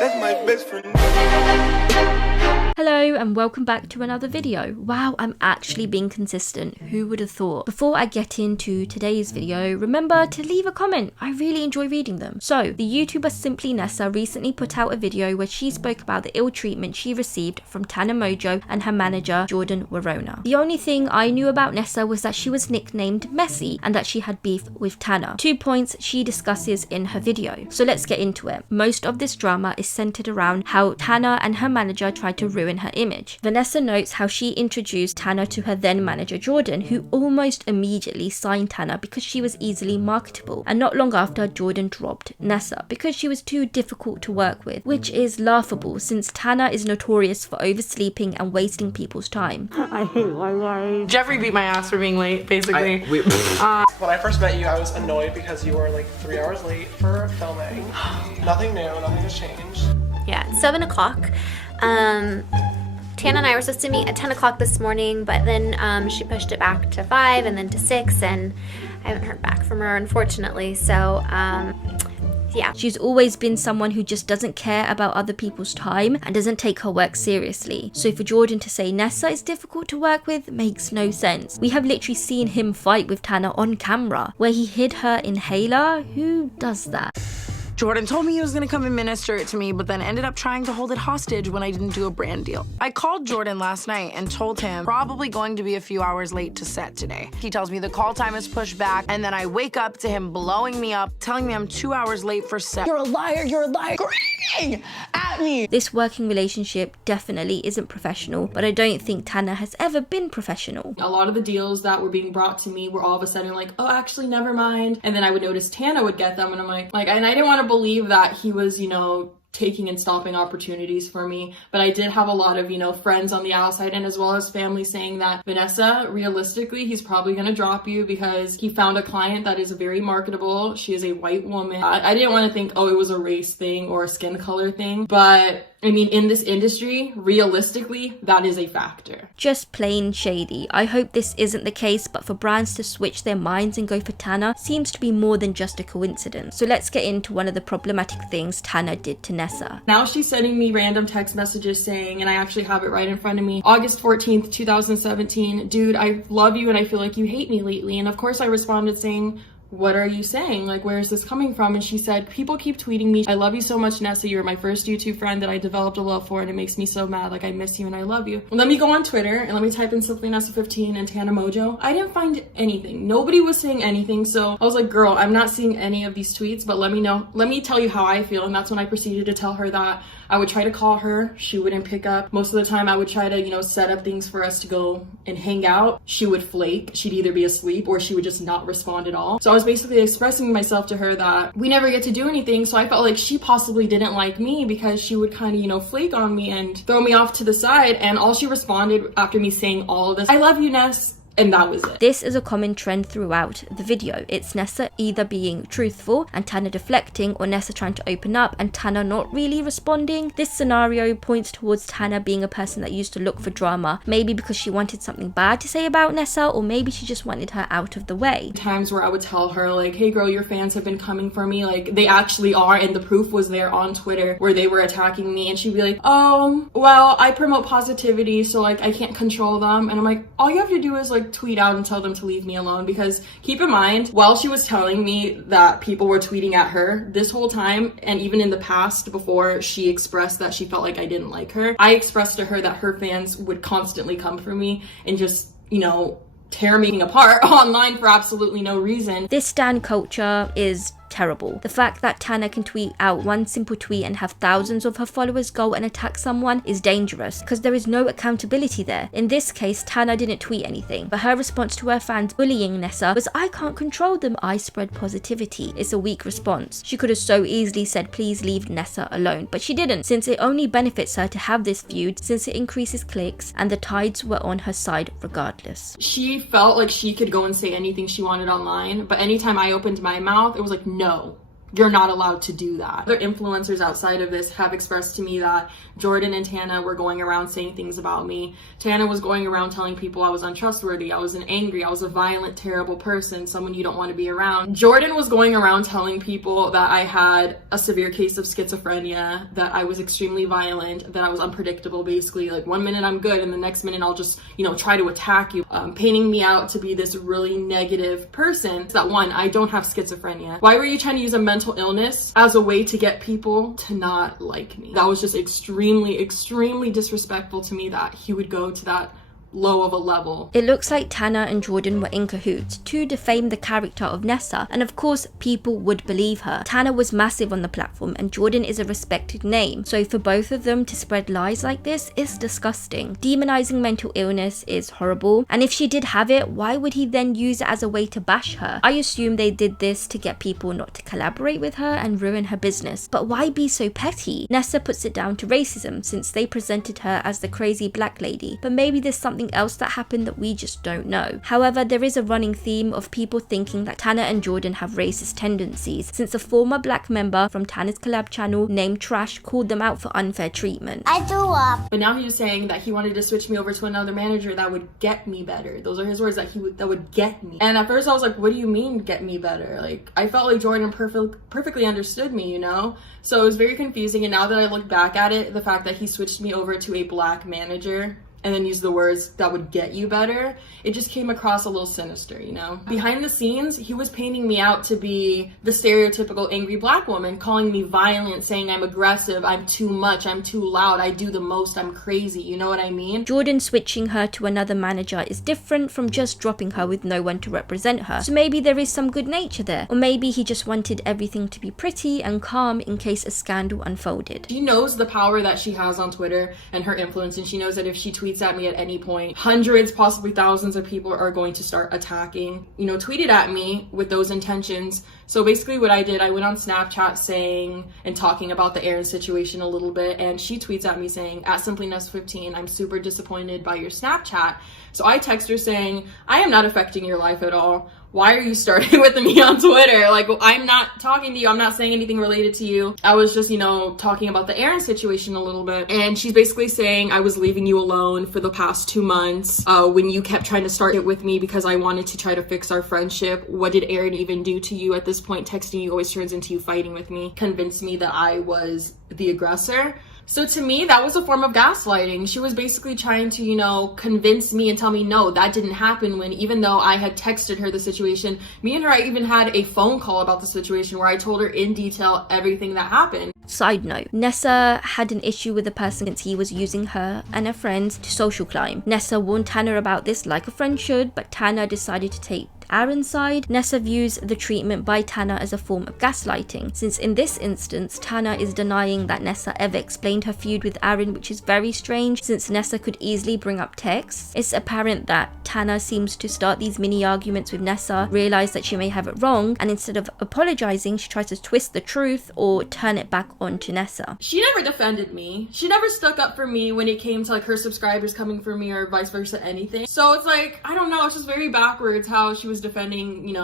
That's my best friend. Hello and welcome back to another video. Wow, I'm actually being consistent. Who would have thought? Before I get into today's video, remember to leave a comment. I really enjoy reading them. So, the YouTuber Simplynessa recently put out a video where she spoke about the ill treatment she received from Tana Mongeau and her manager Jordan Warona. The only thing I knew about Nessa was that she was nicknamed Messy and that she had beef with Tana. 2 points she discusses in her video. So let's get into it. Most of this drama is centered around how Tana and her manager tried to ruin her image. Vanessa notes how she introduced Tana to her then manager Jordan, who almost immediately signed Tana because she was easily marketable, and not long after Jordan dropped Nessa because she was too difficult to work with, which is laughable since Tana is notorious for oversleeping and wasting people's time. I hate my life. Jeffrey beat my ass for being late, basically. When I first met you, I was annoyed because you were like 3 hours late for filming. Nothing new, nothing has changed. Yeah, it's 7 o'clock. Tana and I were supposed to meet at 10 o'clock this morning, but then she pushed it back to 5 and then to 6, and I haven't heard back from her, unfortunately. So, yeah. She's always been someone who just doesn't care about other people's time and doesn't take her work seriously. So for Jordan to say Nessa is difficult to work with makes no sense. We have literally seen him fight with Tana on camera, where he hid her inhaler. Who does that? Jordan told me he was gonna come and minister it to me, but then ended up trying to hold it hostage when I didn't do a brand deal. I called Jordan last night and told him probably going to be a few hours late to set today. He tells me the call time is pushed back, and then I wake up to him blowing me up, telling me I'm 2 hours late for set. You're a liar, screaming at me. This working relationship definitely isn't professional, but I don't think Tana has ever been professional. A lot of the deals that were being brought to me were all of a sudden like, oh, actually, never mind. And then I would notice Tana would get them, and I'm like, and I didn't want to believe that he was, taking and stopping opportunities for me. But I did have a lot of, friends on the outside and as well as family saying that, Vanessa, realistically, he's probably going to drop you because he found a client that is very marketable. She is a white woman. I didn't want to think, oh, it was a race thing or a skin color thing. But I mean, in this industry, realistically, that is a factor. Just plain shady. I hope this isn't the case, but for brands to switch their minds and go for Tana seems to be more than just a coincidence. So let's get into one of the problematic things Tana did to Nessa. Now she's sending me random text messages saying, and I actually have it right in front of me, August 14th, 2017, dude, I love you and I feel like you hate me lately. And of course I responded saying, what are you saying? Like, where is this coming from? And she said, people keep tweeting me, I love you so much, Nessa. You're my first YouTube friend that I developed a love for, and it makes me so mad. Like, I miss you and I love you. Let me go on Twitter and let me type in Simplynessa15 and Tana Mongeau. I didn't find anything. Nobody was saying anything. So I was like, girl, I'm not seeing any of these tweets, but let me know. Let me tell you how I feel. And that's when I proceeded to tell her that I would try to call her. She wouldn't pick up. Most of the time I would try to, set up things for us to go and hang out. She would flake. She'd either be asleep or she would just not respond at all. So I was basically expressing myself to her that we never get to do anything. So I felt like she possibly didn't like me because she would kind of, flake on me and throw me off to the side. And all she responded after me saying all of this, I love you, Ness. And that was it. This is a common trend throughout the video. It's Nessa either being truthful and Tana deflecting, or Nessa trying to open up and Tana not really responding. This scenario points towards Tana being a person that used to look for drama, maybe because she wanted something bad to say about Nessa, or maybe she just wanted her out of the way. Times where I would tell her like, hey girl, your fans have been coming for me, like they actually are, and the proof was there on Twitter where they were attacking me, and she'd be like, oh, well, I promote positivity, so like I can't control them. And I'm like, all you have to do is like tweet out and tell them to leave me alone. Because keep in mind, while she was telling me that people were tweeting at her this whole time, and even in the past before she expressed that she felt like I didn't like her, I expressed to her that her fans would constantly come for me and just, tear me apart online for absolutely no reason. This stan culture is terrible. The fact that Tana can tweet out one simple tweet and have thousands of her followers go and attack someone is dangerous because there is no accountability there. In this case, Tana didn't tweet anything, but her response to her fans bullying Nessa was, I can't control them, I spread positivity. It's a weak response. She could have so easily said, please leave Nessa alone, but she didn't, since it only benefits her to have this feud, since it increases clicks, and the tides were on her side regardless. She felt like she could go and say anything she wanted online, but anytime I opened my mouth, it was like, no, you're not allowed to do that. Other influencers outside of this have expressed to me that Jordan and Tana were going around saying things about me. Tana was going around telling people I was untrustworthy, I was angry, I was a violent, terrible person, someone you don't want to be around. Jordan was going around telling people that I had a severe case of schizophrenia, that I was extremely violent, that I was unpredictable, basically. Like, one minute I'm good and the next minute I'll just, try to attack you, painting me out to be this really negative person. That one, I don't have schizophrenia. Why were you trying to use a mental illness as a way to get people to not like me? That was just extremely disrespectful to me that he would go to that low of a level. It looks like Tana and Jordan were in cahoots to defame the character of Nessa, and of course people would believe her. Tana was massive on the platform and Jordan is a respected name, so for both of them to spread lies like this is disgusting. Demonizing mental illness is horrible, and if she did have it, why would he then use it as a way to bash her? I assume they did this to get people not to collaborate with her and ruin her business, but why be so petty? Nessa puts it down to racism since they presented her as the crazy black lady, but maybe there's something else that happened that we just don't know. However, there is a running theme of people thinking that Tana and Jordan have racist tendencies, since a former black member from Tana's collab channel named Trash called them out for unfair treatment. I threw up. But now he was saying that he wanted to switch me over to another manager that would get me better. Those are his words, that would get me. And at first I was like, what do you mean get me better? Like, I felt like Jordan perfectly understood me, So it was very confusing, and now that I look back at it, the fact that he switched me over to a black manager and then use the words that would get you better, it just came across a little sinister, Behind the scenes, he was painting me out to be the stereotypical angry black woman, calling me violent, saying I'm aggressive, I'm too much, I'm too loud, I do the most, I'm crazy, you know what I mean? Jordan switching her to another manager is different from just dropping her with no one to represent her, so maybe there is some good nature there, or maybe he just wanted everything to be pretty and calm in case a scandal unfolded. She knows the power that she has on Twitter and her influence, and she knows that if she tweets at me at any point, hundreds, possibly thousands of people are going to start attacking, tweeted at me with those intentions. So basically what I did, I went on Snapchat saying and talking about the Aaron situation a little bit, and she tweets at me saying, at Simplyness15, I'm super disappointed by your Snapchat. So I text her saying, I am not affecting your life at all. Why are you starting with me on Twitter? Like, I'm not talking to you. I'm not saying anything related to you. I was just, talking about the Aaron situation a little bit. And she's basically saying I was leaving you alone for the past 2 months when you kept trying to start it with me because I wanted to try to fix our friendship. What did Aaron even do to you? At this point, texting you always turns into you fighting with me. Convinced me that I was the aggressor. So to me, that was a form of gaslighting. She was basically trying to, convince me and tell me, no, that didn't happen, when even though I had texted her the situation, me and her, I even had a phone call about the situation where I told her in detail everything that happened. Side note, Nessa had an issue with the person since he was using her and her friends to social climb. Nessa warned Tana about this like a friend should, but Tana decided to take Aaron's side. Nessa views the treatment by Tana as a form of gaslighting, since in this instance, Tana is denying that Nessa ever explained her feud with Aaron, which is very strange since Nessa could easily bring up texts. It's apparent that Tana seems to start these mini arguments with Nessa, realize that she may have it wrong, and instead of apologizing, she tries to twist the truth or turn it back onto Nessa. She never defended me. She never stuck up for me when it came to her subscribers coming for me or vice versa, anything. So it's like, I don't know, it's just very backwards how she was defending,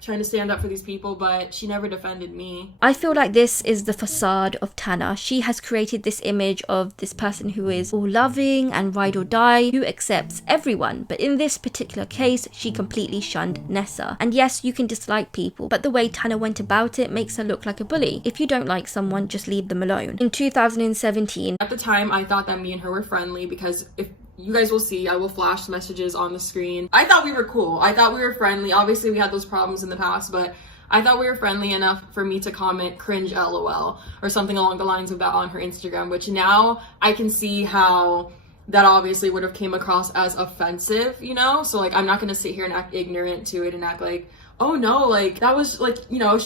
trying to stand up for these people, but she never defended me. I feel like this is the facade of Tana. She has created this image of this person who is all loving and ride or die, who accepts everyone, but in this particular case, she completely shunned Nessa. And yes, you can dislike people, but the way Tana went about it makes her look like a bully. If you don't like someone, just leave them alone. In 2017, at the time, I thought that me and her were friendly because if you guys will see, I will flash messages on the screen. I thought we were cool. I thought we were friendly. Obviously, we had those problems in the past, but I thought we were friendly enough for me to comment cringe LOL or something along the lines of that on her Instagram, which now I can see how that obviously would have came across as offensive, So I'm not gonna sit here and act ignorant to it and act like, oh no, that was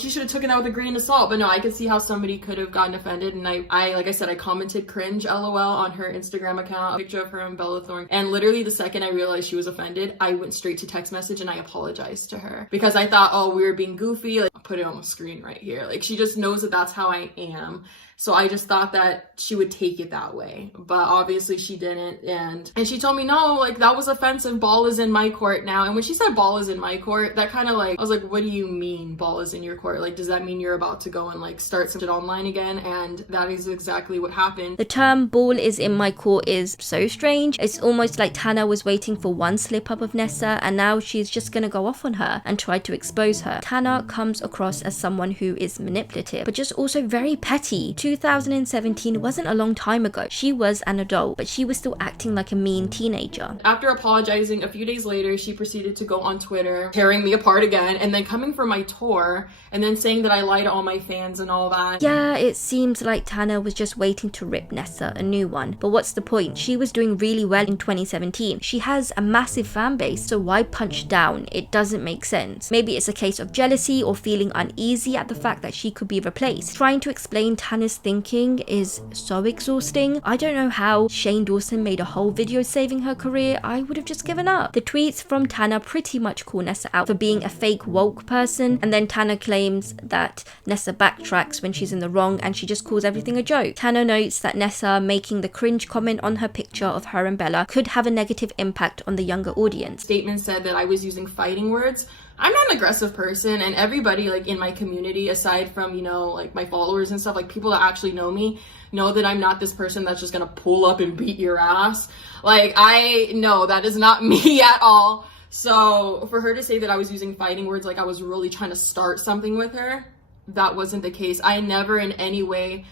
she should have taken that with a grain of salt. But no, I could see how somebody could have gotten offended. And I like I said, I commented cringe LOL on her Instagram account, a picture of her and Bella Thorne. And literally the second I realized she was offended, I went straight to text message and I apologized to her because I thought, oh, we were being goofy. put it on the screen right here. Like, she just knows that that's how I am. So I just thought that she would take it that way, but obviously she didn't. And she told me, no, like, that was offensive. Ball is in my court now. And when she said ball is in my court, that kind of like, I was like, what do you mean ball is in your court? Like, does that mean you're about to go and like start some shit online again? And that is exactly what happened. The term ball is in my court is so strange. It's almost like Tana was waiting for one slip up of Nessa, and now she's just gonna go off on her and try to expose her. Tana comes across as someone who is manipulative, but just also very petty. 2017 wasn't a long time ago. She was an adult, but she was still acting like a mean teenager. After apologizing a few days later, she proceeded to go on Twitter, tearing me apart again, and then coming for my tour, and then saying that I lie to all my fans and all that. Yeah, it seems like Tana was just waiting to rip Nessa a new one. But what's the point? She was doing really well in 2017. She has a massive fan base, so why punch down? It doesn't make sense. Maybe it's a case of jealousy or feeling uneasy at the fact that she could be replaced. Trying to explain Tana's thinking is so exhausting. I don't know how Shane Dawson made a whole video saving her career. I would have just given up. The tweets from Tana pretty much call Nessa out for being a fake woke person, and then Tana claims that Nessa backtracks when she's in the wrong and she just calls everything a joke. Tana notes that Nessa making the cringe comment on her picture of her and Bella could have a negative impact on the younger audience. Statement said that I was using fighting words. I'm not an aggressive person, and everybody like in my community, aside from, you know, like my followers and stuff, like people that actually know me, know that I'm not this person that's just gonna pull up and beat your ass. Like, I know that is not me at all. So for her to say that I was using fighting words, like I was really trying to start something with her, that wasn't the case. I never in any way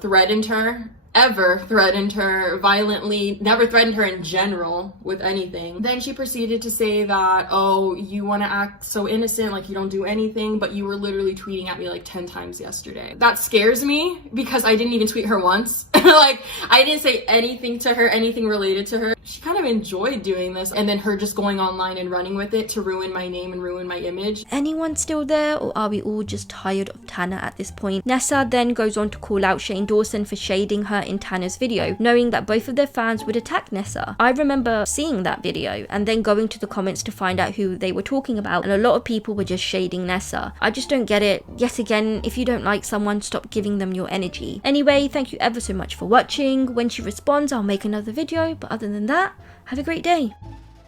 threatened her. Ever threatened her violently, never threatened her in general with anything. Then she proceeded to say that, oh, you want to act so innocent, like you don't do anything, but you were literally tweeting at me like 10 times yesterday. That scares me because I didn't even tweet her once. Like, I didn't say anything to her, anything related to her. She kind of enjoyed doing this, and then her just going online and running with it to ruin my name and ruin my image. Anyone still there, or are we all just tired of Tana at this point? Nessa then goes on to call out Shane Dawson for shading her in Tana's video, knowing that both of their fans would attack Nessa. I remember seeing that video and then going to the comments to find out who they were talking about, and a lot of people were just shading Nessa. I just don't get it. Yet again, if you don't like someone, stop giving them your energy. Anyway, thank you ever so much for watching. When she responds, I'll make another video, but other than that, have a great day.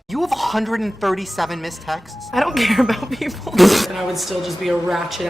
You have 137 missed texts? I don't care about people. And I would still just be a ratchet